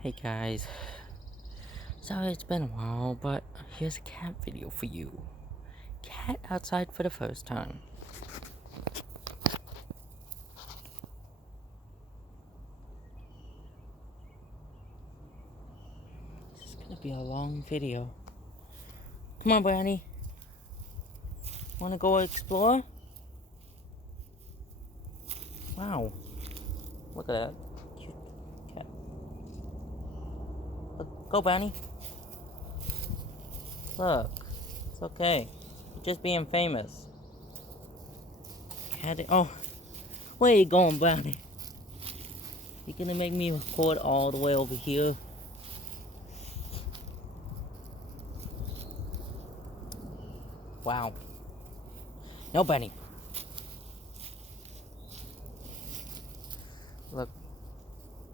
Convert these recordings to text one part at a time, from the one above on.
Hey guys, sorry it's been a while, but here's a cat video for you. Cat outside for the first time. This is gonna be a long video. Come on, Brownie. Wanna go explore? Wow. Look at that. Cute cat. Look, go, Brownie. Look. It's okay. You're just being famous. Cat. Oh. Where you going, Brownie? You gonna make me record all the way over here? Wow. No, Brownie. Look.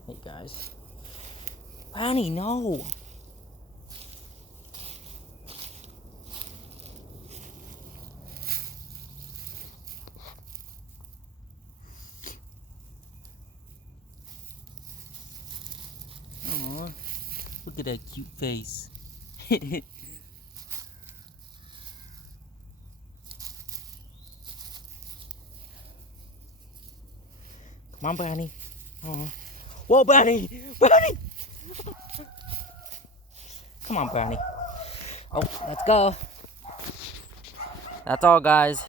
Hey, guys. Brownie, no! Aww. Look at that cute face. Come on, Brownie. Aww. Whoa, Brownie! Brownie! Come on, Brownie. Oh, let's go. That's all, guys.